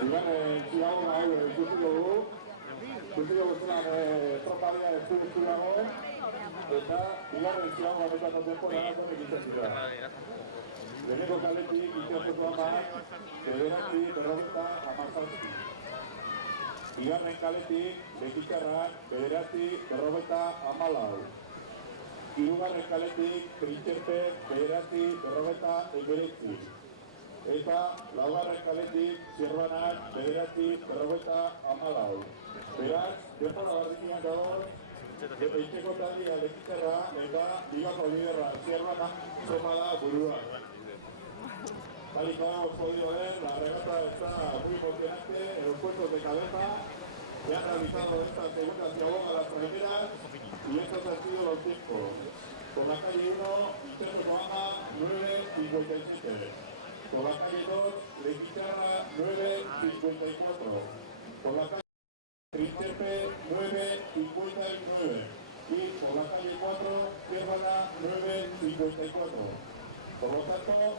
Bigarren zilagun hau ikusiko dugu. Ikusiko guztunan tropalia esku dago. Eta bigarren zilagun honetako temporada egiten zira. Leheneko kaletik itxasotu amak, bederatzi, berrogeita, hamazazpi. Bigarren kaletik, Lekitzarrak, bederatzi, berrogeita, hamalau. Hirugarren kaletik, Kristxerpe, bederatzi, berrogeita, hemeretzi. Eta laugarren kaletik, Zierbanak, bederatzi, berrogeita, hamalau. Beraz, denbora bardinean dago, Etxeko taldia Lekitzarra eta Ligako liderra Zierbanak zomala buruan. Tal y como hemos podido ver, la regata está muy emocionante en los puestos de cabeza. Se han realizado esta segunda eslabón a las primeras y estos han sido los tiempos. Por la calle 1, Interno Coaja, 9.57. Por la calle 2, Lequitzarra, 9.54. Por la calle Kristxerpe, 9.59. Y por la calle 4, Zierbana, 9.54. Por lo tanto,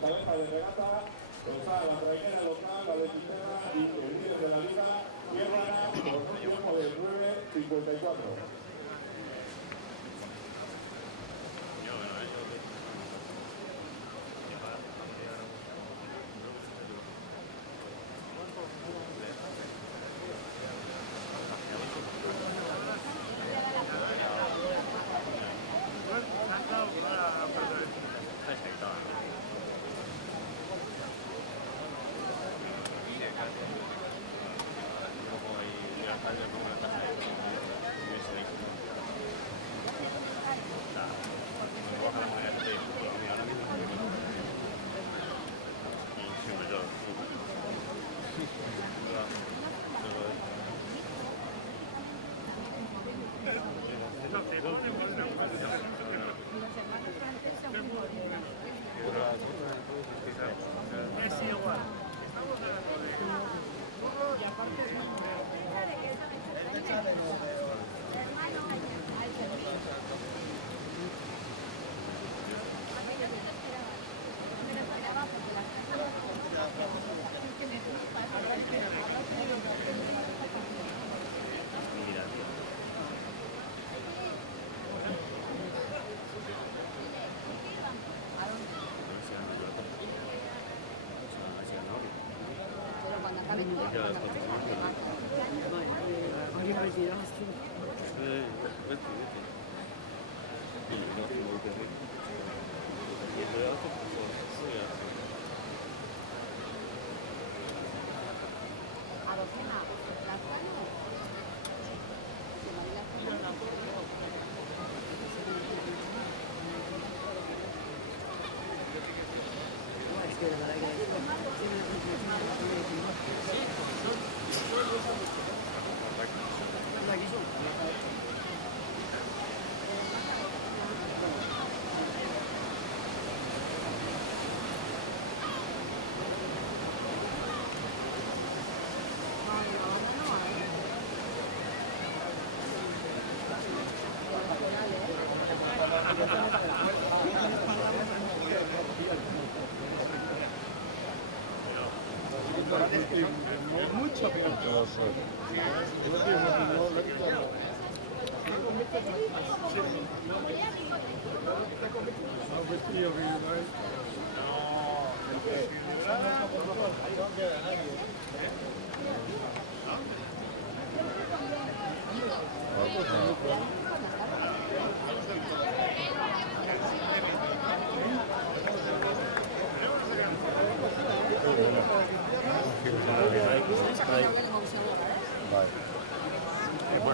cabeza de regata, está la trainera local, la de Quintana y el líder de la liga, Zierbana, con un tiempo de 9.54. Es mucho peor. Bueno,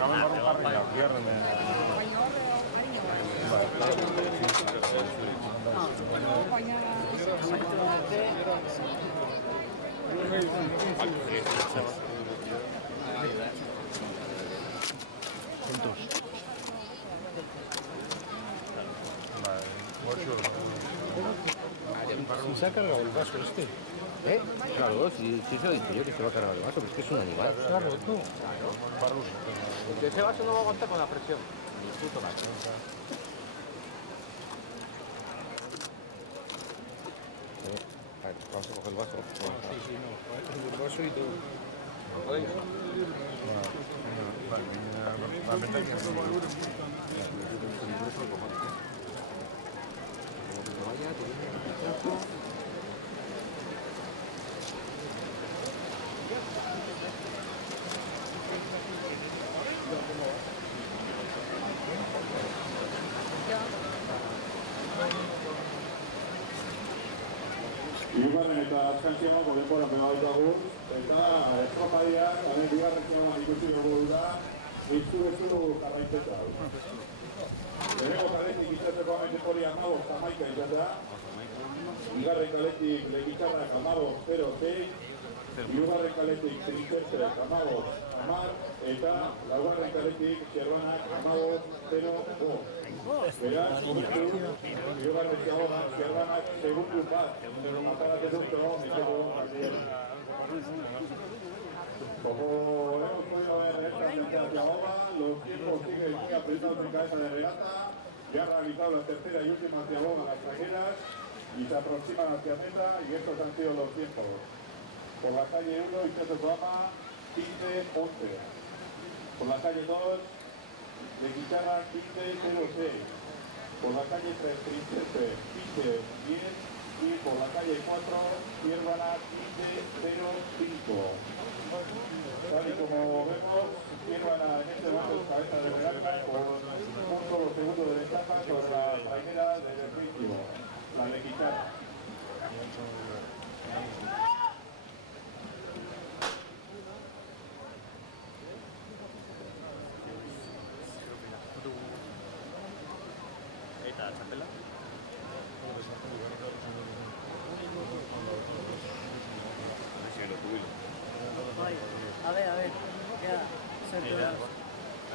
Si se ha cargado el vaso este. ¿Eh? Claro, si se lo he dicho yo que se va a cargar el vaso, pero es que es un animal. Está roto. Porque ese vaso no va a aguantar con la presión. Ni puto vaso. A ver, vamos a coge el vaso. Sí, sí, no. El vaso y todo. ¿Podéis? Vale, la meta que no. Hirugarren eta azkantzionako denbora pegatuagu, eta estropadiak, bigarren zioan ikusi dugu da, itzu jarraitzeta. Lehenengo kaletik itzatzeko amendik hori 15-11 izatea, bigarren kaletik legitzarrak 15-06, hirugarren kaletik trinkertzek 15-10, eta laugarren kaletik zerbanak 15-05. Beraz, momentu, hirugarren zerbanak segundu bat, matagate dutro, miteko partida. Como hemos podido ver en esta sentencia boba, los tiempos siguen muy apretados en cabeza de regata, ya ha realizado la tercera y última ciaboga a las trajeras y se aproximan hacia meta y estos han sido los tiempos. Por la calle 1, Ignacio Tuama, 15-11. Por la calle 2, de Guitarra, 15-06. Por la calle 3, Trinchete, 15-10. Y por la calle 4, Ciervana, 15-05. Tal y como vemos, Ciervana en este momento es cabeza de regata con un solo segundo de ventaja sobre la trainera del ritmo, la de Guitarra. Ahí está la chapela. A ver, queda Mira, a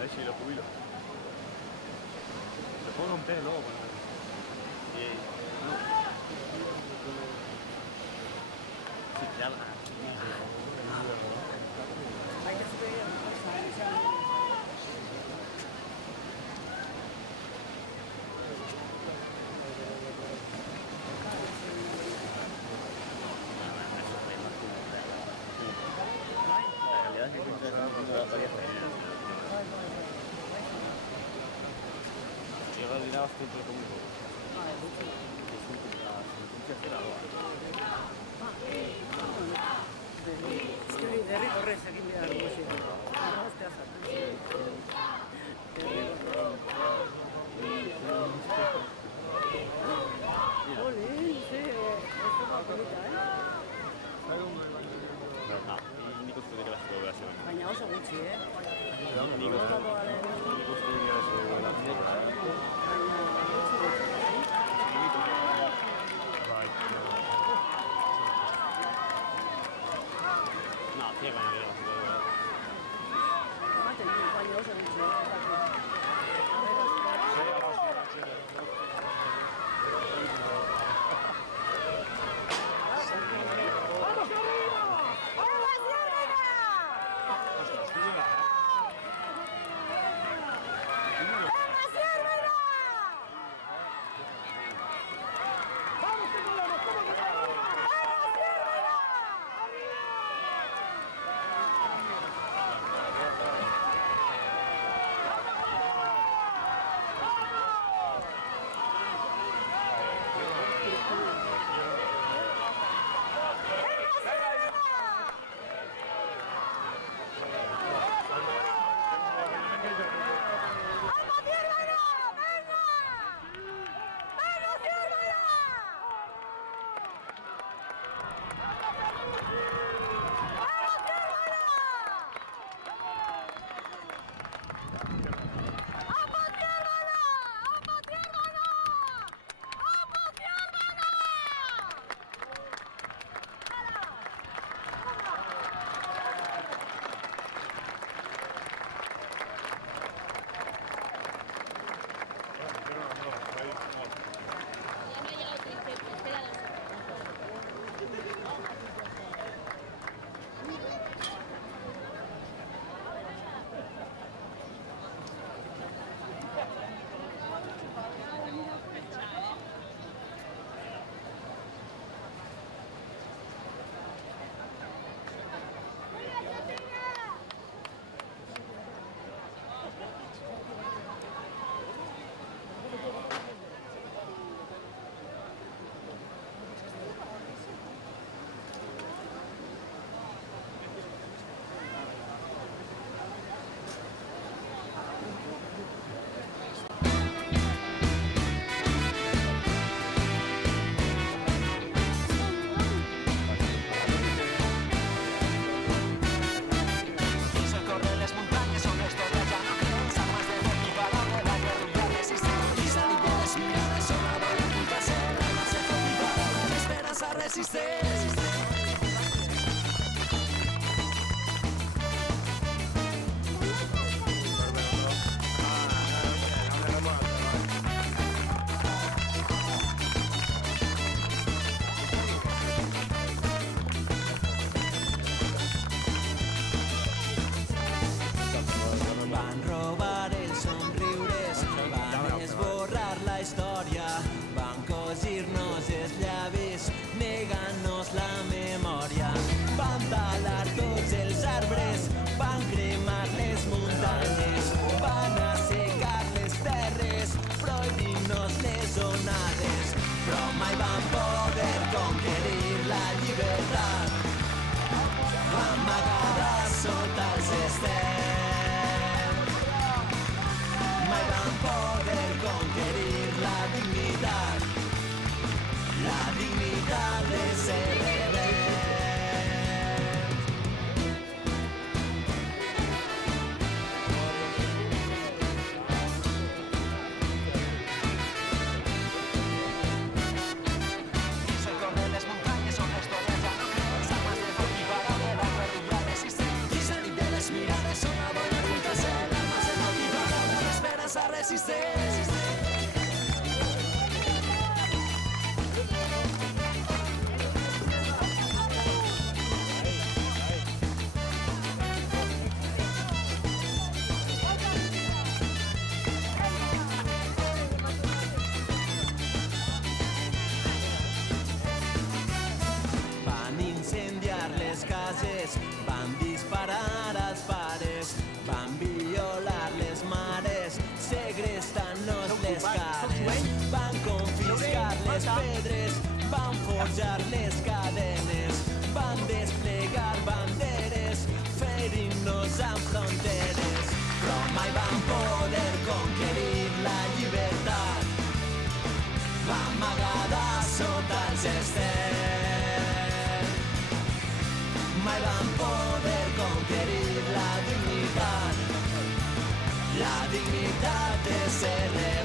ver si lo jubilo. Lo puedo romper luego. Sí, ya la. hay que subir. Yo lo dirás todo conmigo. Derri horrez egin behar dugu. Arrastea zartu. Ole, esto va bonita, Nik uste dira asko da zen. Baina oso gutxi, Nik uste dira asko da zen. No, sí, baina gero. Baina oso gutxi, resisteix. Van robar els somriures, van esborrar la història, van cosir-nos els llavis, negant-nos la memòria. Van talar tots els arbres, van cremar les muntanyes, van assecar les terres, prohibint-nos les onades, però mai van poder conquerir la llibertat, amagada sota els estels. Mai van poder conquerir la dignitat de ser rebels. Se corre les muntanyes on la història ja no creu, els armes de foc i paral·lela per doblar resistents. I s'ha dit de les mirades on la boira oculta-se, l'armes de foc i paral·lela l'esperança resisteix. Van incendiar les cases, van disparar als pares, van violar les mares, segrestant-nos les cares, van confiscar les pedres, van forjar les cadenes, van desplegar banderes, ferint-nos amb fronteres, però mai van poder conquerir la llibertat, amagada sota els estels. Mai van poder conquerir la dignitat de ser rebels.